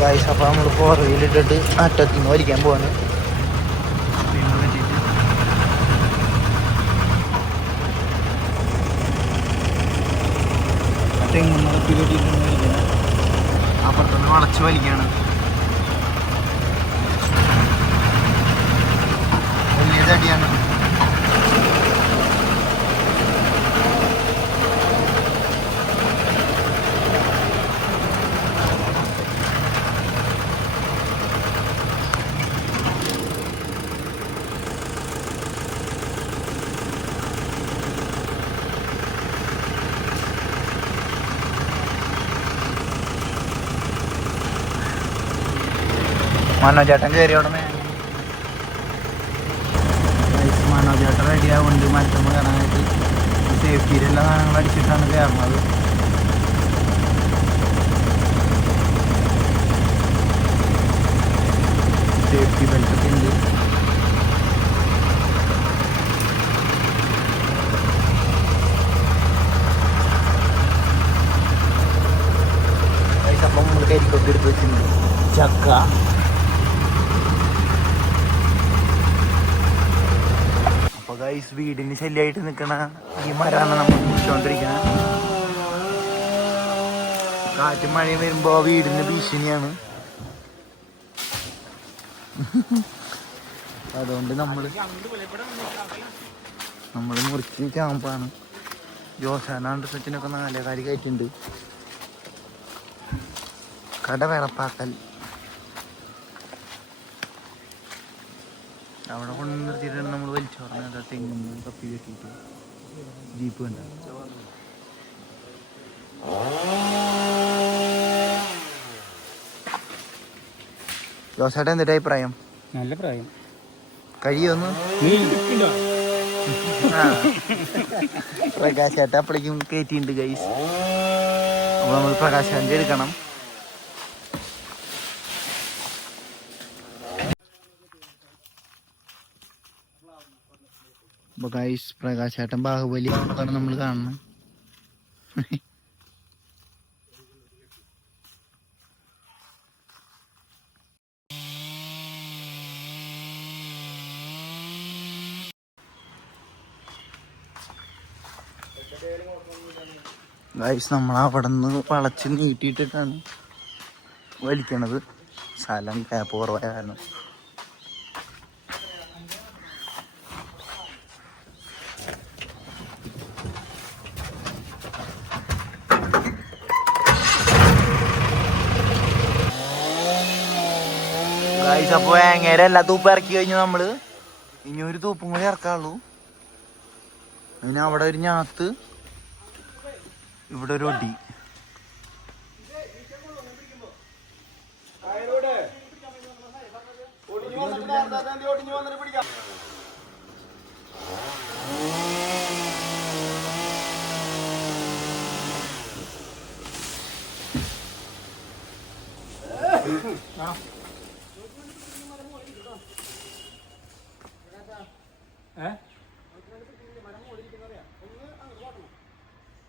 Guys അപ്പോൾ നമ്മൾ പുറകിലിട്ടിട്ട് അറ്റത്ത് നിന്ന് വലിക്കാൻ പോവാണ്. അപ്പുറത്തുനിന്ന് വളച്ച് വലിക്കാണ്. വലിയ തടിയാണ്. മനോജേട്ടൻ കയറി ഉടനെ മനോജേട്ടൻ റെഡിയാവുന്നുണ്ട് മരത്തമ്മ കയറാനായിട്ട്. സേഫ്റ്റിയിലെല്ലാം സാധനങ്ങൾ അടിച്ചിട്ടാണ് കയറുന്നത്. സേഫ്റ്റി ബെൽറ്റൊക്കെ ഉണ്ട്. അപ്പം നമ്മൾ കരിക്കൊക്കെ എടുത്ത് വെച്ചിട്ടുണ്ട്. ചക്ക ഗൈസ് വീടിന് ശല്യമായിട്ട് നിൽക്കണ ഈ മരമാണ് നമ്മൾ മുറിച്ചുകൊണ്ടിരിക്കുന്നത്. കാറ്റും മഴയും വരുമ്പോൾ വീടിന് ഭീഷണിയാണ്. അതുകൊണ്ട് നമ്മൾ മുറിച്ച് ചാമ്പാണ്. ജോസാനാണ്ട് സച്ചിനൊക്കെ 4 കാര്യം കയറ്റുണ്ട്. കട വിറപ്പാക്കൽ അവിടെ കൊണ്ട് നിർത്തിയിട്ടാണ് നമ്മൾ വലിച്ചു പറഞ്ഞത്. തെങ്ങുന്ന് കപ്പി കെട്ടിയിട്ട് ജീപ്പ് കണ്ട. ജോസേട്ടൻ എന്തിട്ട് അഭിപ്രായം? നല്ല പ്രായം. കഴിയൊന്ന് പ്രകാശേട്ട അപ്പോഴേക്കും കയറ്റിയിട്ടുണ്ട് ഗൈസ്. അപ്പോൾ നമ്മൾ പ്രകാശാൻ്റെ എടുക്കണം. അപ്പോൾ ഗൈസ് പ്രകാശേട്ടൻ ബാഹുബലി ആണ് നമ്മൾ കാണുന്നത്. ഗൈസ് നമ്മൾ അവിടെ നിന്ന് വളച്ച് നീട്ടിയിട്ടിട്ടാണ് വലിക്കണത്. സ്ഥലം ക്യാപ്പ് കുറവായ കാരണം. ഗൈസ് അപ്പോൾ എങ്ങനെ എല്ലാ തൂപ്പും ഇറക്കി കഴിഞ്ഞു. നമ്മൾ ഇനി ഒരു തൂപ്പും കൂടി ഇറക്കാനുള്ളൂ. പിന്നെ അവിടെ ഒരു ഞാത്ത്, ഇവിടെ ഒരു ഒടി.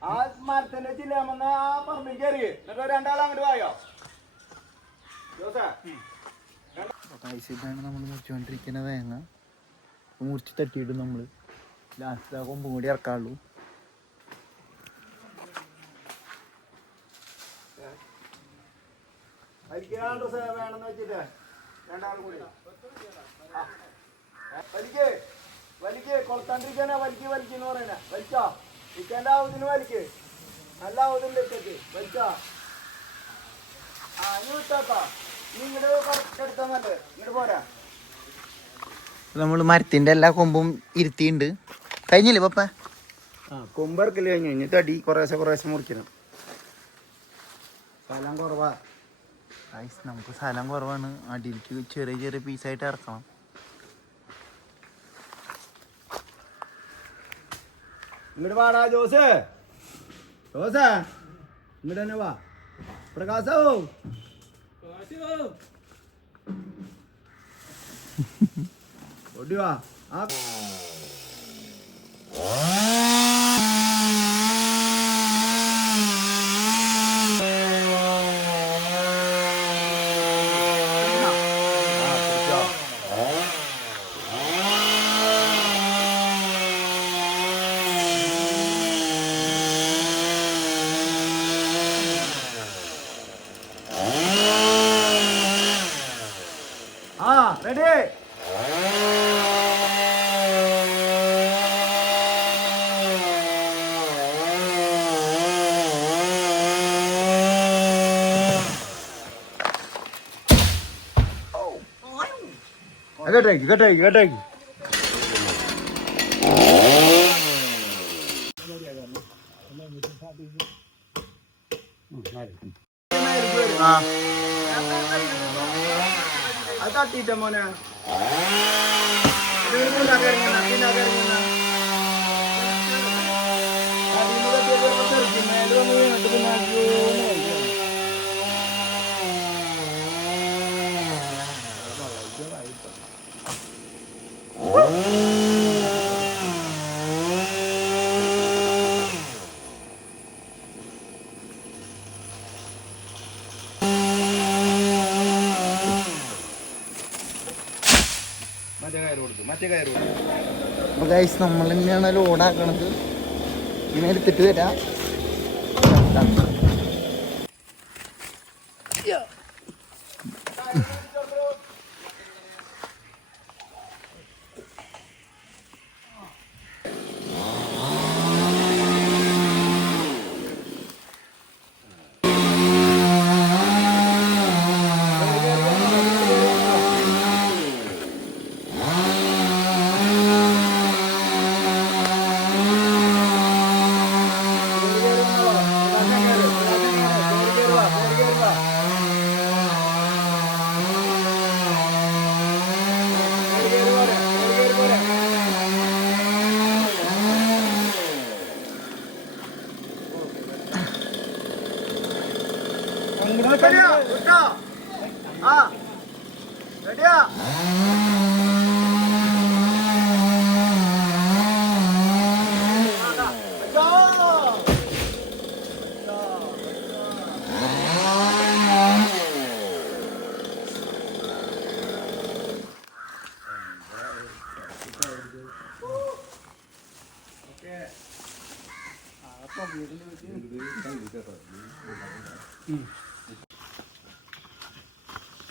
ആ മരത്തിന്റെ ചില്ലാമെന്ന് ആ പറമ്പിൽ കയറി എന്നിട്ട് 2 ആൾ അങ്ങോട്ട് പോയോ? ഇതാണ് നമ്മൾ മുറിച്ചുകൊണ്ടിരിക്കുന്ന തേങ്ങ. മുറിച്ച് തട്ടിയിട്ട് നമ്മൾ ലാസ്റ്റ് ആ കൊമ്പും കൂടി ഇറക്കാറുള്ളൂ. വേണമെന്ന് വെച്ചിട്ട് 2 ആൾ കൂടി വലിക്ക് കൊളത്താണ്ടിരിക്കാനാ. വലിക്കെന്ന് പറയുന്ന വലിച്ചോ. ചിക്കൻ്റെ ആവുന്നതിന് വലിക്ക്. നല്ല ആവുന്നുണ്ട് ഇട്ടേക്ക് വലിച്ചോ. ഇനി വിട്ടാട്ടോ. നീ ഇങ്ങോട്ട് എടുത്താൽ നല്ലത്. ഇങ്ങോട്ട് പോരാ. നമ്മൾ മരത്തിന്റെ എല്ലാ കൊമ്പും ഇരുത്തിയിട്ടുണ്ട്. കഴിഞ്ഞില്ലേ പപ്പ? കൊമ്പിറക്കല് കഴിഞ്ഞു. ഇനി തടി കുറേശ്ശെ മുറിക്കണം. സ്ഥലം കുറവാ. നമുക്ക് സ്ഥലം കുറവാണ്. അടിയിലേക്ക് ചെറിയ പീസായിട്ട് ഇറക്കണം. ഇങ്ങോട്ട് വാടാ ജോസ്. ഇങ്ങോട്ട് തന്നെ വാ. പ്രകാശോ ഓടി വാ. കേട്ടേക്ക് കേട്ടേക്ക് കേട്ടേക്ക്. ആ അത് തട്ടിയിട്ട മോനെ. മറ്റേ കയറ് കൊടുത്തു. അപ്പൊ ഗൈസ് നമ്മൾ തന്നെയാണ് ലോഡാക്കണത്. ഇങ്ങനെ എടുത്തിട്ട് തരാം.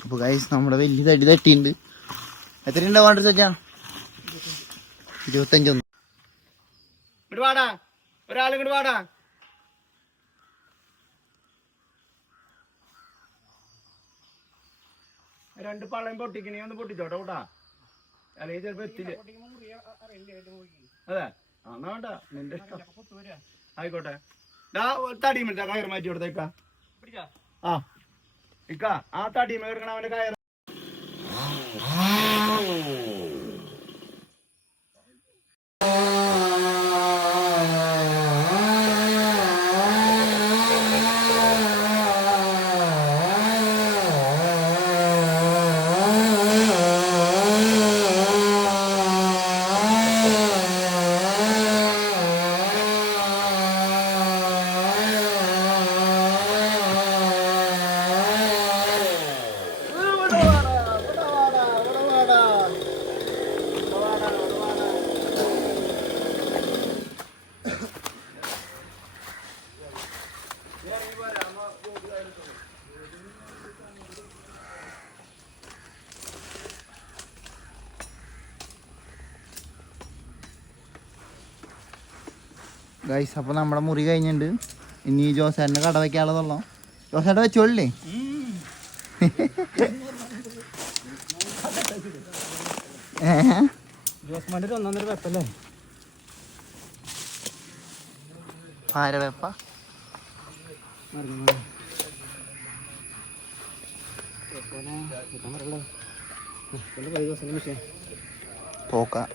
അപ്പൊ ഗൈസ് നമ്മുടെ വലിയ തടി തട്ടിയുണ്ട്. എത്ര ഉണ്ടാവാണ്ട് സെറ്റാ? 25. ഇങ്ങോട്ട് വാടാ, ഒരാളിങ്ങോട്ട് വാടാ. രണ്ട് പള്ളം പൊട്ടിക്കണേ, ഒന്ന് പൊട്ടിച്ചോട്ടെ കൂട്ടാ, അല്ലെങ്കിൽ ചിലപ്പോ എത്തില്ല. അതെ എന്നാ വേണ്ട, നിന്റെ ഇഷ്ടം. ആയിക്കോട്ടെ. തടിയുമില്ല, കയറ് മാറ്റി കൊടുത്തേക്കാ. ആ ഇക്ക, ആ തടിയുമ കയറണ അവന്റെ കയറ്. ഗൈസ് അപ്പൊ നമ്മുടെ മുറി കഴിഞ്ഞിട്ടുണ്ട്. ഇനി ജോസേട്ടന് കട വയ്ക്കാനുള്ളതല്ലോ. ജോസേട്ട വെച്ചോളില്ലേ? ജോസ്മാൻ്റെ ഒന്നൊന്നര വെപ്പല്ലേ? ആര വെപ്പ? പോക്ക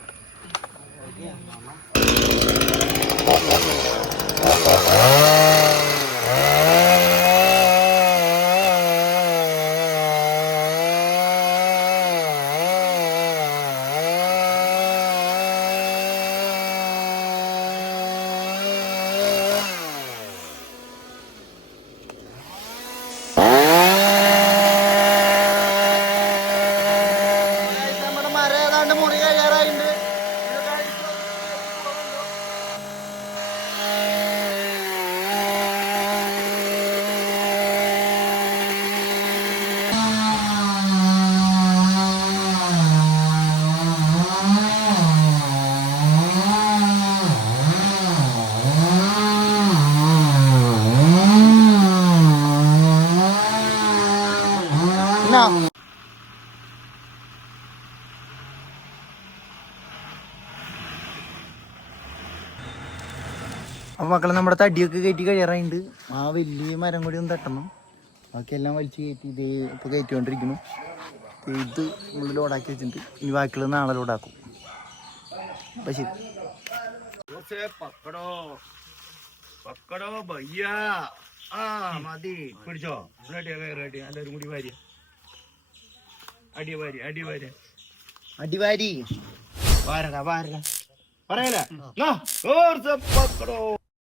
അപ്പൊ മക്കളെ നമ്മുടെ തടിയൊക്കെ കയറ്റി കഴിയാറായിട്ടുണ്ട്. ആ വലിയ മരം കൂടി ഒന്ന് തട്ടണം. ബാക്കിയെല്ലാം വലിച്ച് കയറ്റി ഇത് ഇപ്പൊ കയറ്റിക്കൊണ്ടിരിക്കുന്നു. ഇത് നമ്മൾ ലോഡാക്കി വെച്ചിട്ടുണ്ട്. ഇനി ബാക്കിയുള്ളത് നാളെ ലോഡാക്കും. അപ്പൊ ശരി. മതി പിടിച്ചോ. റെഡി എല്ലാവരും കൂടി വാരി അടിവാരി വാരടാ പറയല്ലേ